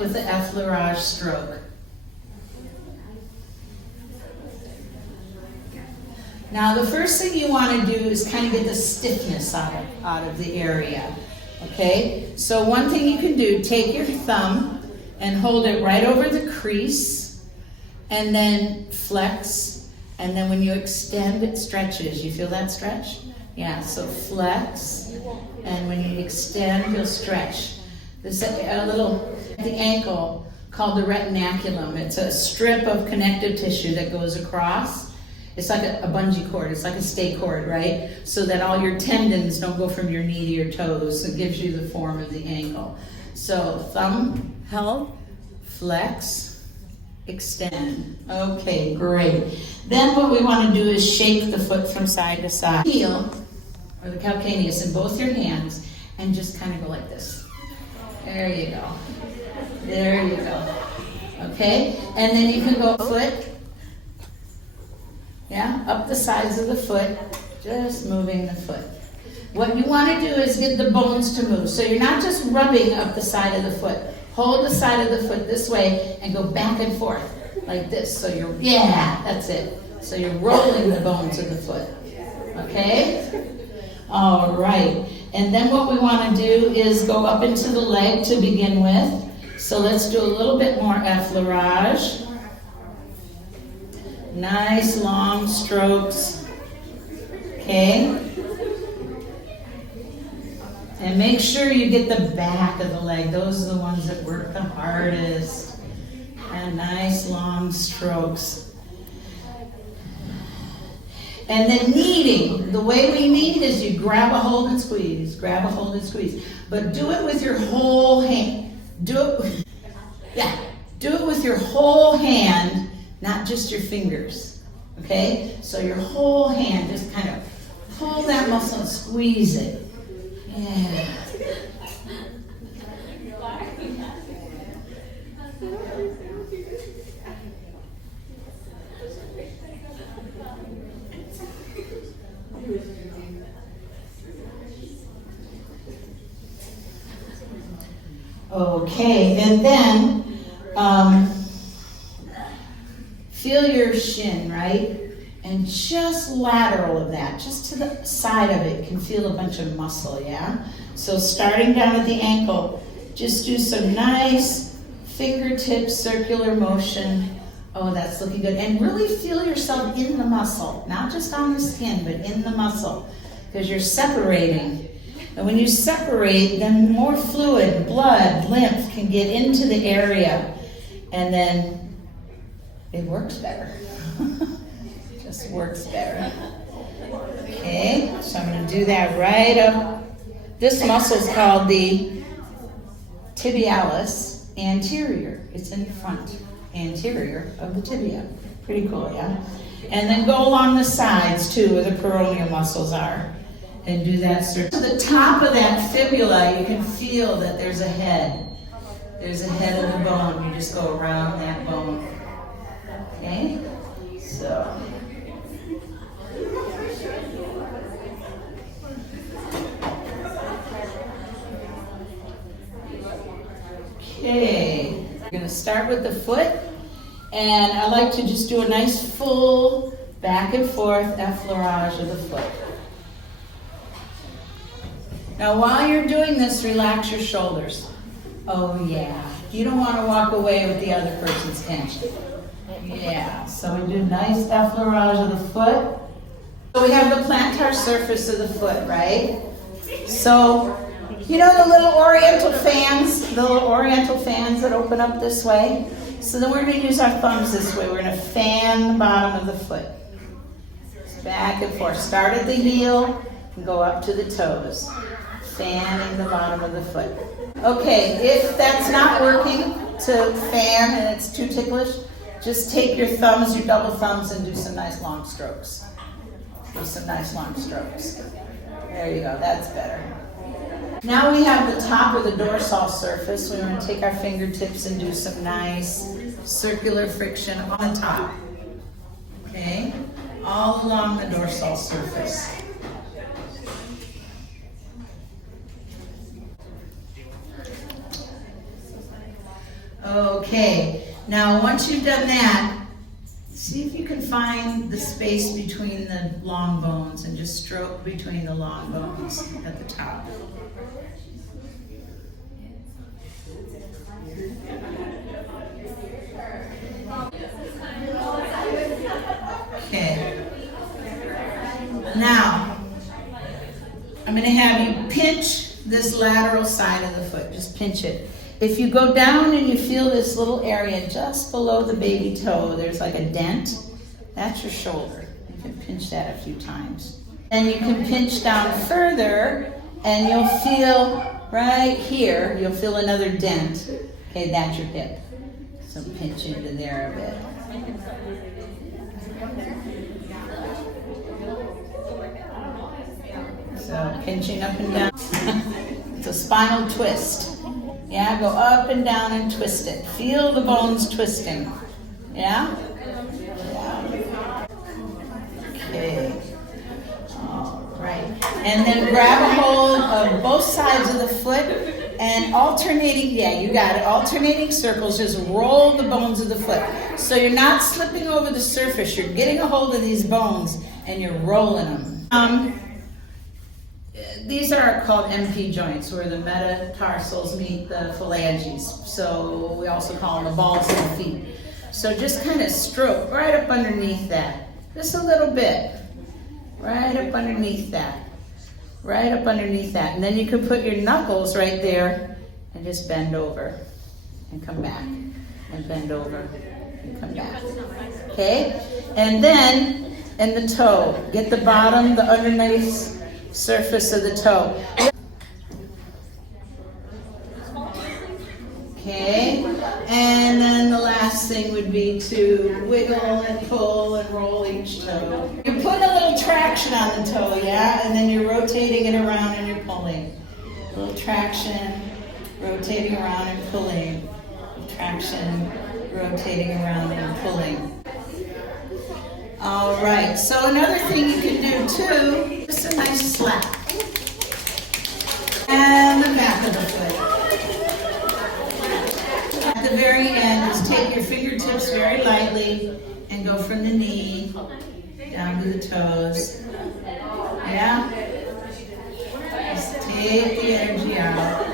with the effleurage stroke. Now the first thing you want to do is kind of get the stiffness out of the area. Okay, so one thing you can do, take your thumb and hold it right over the crease, and then flex, and then when you extend, it stretches. You feel that stretch? Yeah, so flex, and when you extend, you'll stretch. There's a little at the ankle called the retinaculum. It's a strip of connective tissue that goes across. It's like a bungee cord, it's like a stay cord, right? So that all your tendons don't go from your knee to your toes. It gives you the form of the ankle. So thumb held, flex, extend. Okay, great. Then what we want to do is shake the foot from side to side. Heel, or the calcaneus, in both your hands, and just kind of go like this. There you go. There you go. Okay, and then you can go foot, yeah, up the sides of the foot, just moving the foot. What you want to do is get the bones to move. So you're not just rubbing up the side of the foot. Hold the side of the foot this way and go back and forth like this. So you're, yeah, that's it. So you're rolling the bones of the foot. Okay? All right. And then what we want to do is go up into the leg to begin with. So let's do a little bit more effleurage. Nice long strokes. Okay? And make sure you get the back of the leg. Those are the ones that work the hardest. And nice long strokes. And then kneading. The way we knead is you grab a hold and squeeze. Grab a hold and squeeze. But do it with your whole hand. Do it with your whole hand. Not just your fingers, okay? So your whole hand, just kind of pull that muscle and squeeze it. Yeah. Okay, and then, feel your shin, right? And just lateral of that, just to the side of it, you can feel a bunch of muscle, yeah? So starting down at the ankle, just do some nice fingertip circular motion. Oh, that's looking good. And really feel yourself in the muscle, not just on the skin, but in the muscle, because you're separating. And when you separate, then more fluid, blood, lymph can get into the area, and then it works better. Just works better. Okay, so I'm going to do that right up. This muscle is called the tibialis anterior. It's in front, anterior of the tibia. Pretty cool, yeah? And then go along the sides too, where the peroneal muscles are, and do that circle. To the top of that fibula, you can feel that there's a head. There's a head of the bone. You just go around that bone. Okay, so. Okay, we're going to start with the foot, and I like to just do a nice full back and forth effleurage of the foot. Now while you're doing this, relax your shoulders. Oh yeah, you don't want to walk away with the other person's tension. Yeah, so we do nice effleurage of the foot. So we have the plantar surface of the foot, right? So, you know the little oriental fans that open up this way? So then we're going to use our thumbs this way. We're going to fan the bottom of the foot. Back and forth. Start at the heel and go up to the toes. Fanning the bottom of the foot. Okay, if that's not working to fan and it's too ticklish, just take your thumbs, your double thumbs, and do some nice long strokes. Do some nice long strokes. There you go, that's better. Now we have the top of the dorsal surface. We're going to take our fingertips and do some nice circular friction on the top. Okay, all along the dorsal surface. Okay, now once you've done that, see if you can find the space between the long bones and just stroke between the long bones at the top. Okay. Now, I'm going to have you pinch this lateral side of the foot. Just pinch it. If you go down and you feel this little area just below the baby toe, there's like a dent, that's your shoulder. You can pinch that a few times. Then you can pinch down further and you'll feel right here, you'll feel another dent. Okay, that's your hip. So pinch into there a bit. So pinching up and down. It's a spinal twist. Yeah, go up and down and twist it. Feel the bones twisting. Yeah? Yeah. Okay. All right. And then grab a hold of both sides of the foot and alternating, yeah, you got it. Alternating circles, just roll the bones of the foot. So you're not slipping over the surface. You're getting a hold of these bones and you're rolling them. These are called MP joints, where the metatarsals meet the phalanges. So we also call them the balls of the feet. So just kind of stroke right up underneath that. Just a little bit. Right up underneath that. Right up underneath that. And then you can put your knuckles right there and just bend over and come back. And bend over and come back. Okay? And then in the toe, get the bottom, the underneath surface of the toe. Okay, and then the last thing would be to wiggle and pull and roll each toe. You're putting a little traction on the toe, yeah, and then you're rotating it around and you're pulling. A little traction, rotating around and pulling. Traction, rotating around and pulling. All right, so another thing you can do too, just a nice slap. And the back of the foot. At the very end, just take your fingertips very lightly and go from the knee down to the toes. Yeah? Just take the energy out.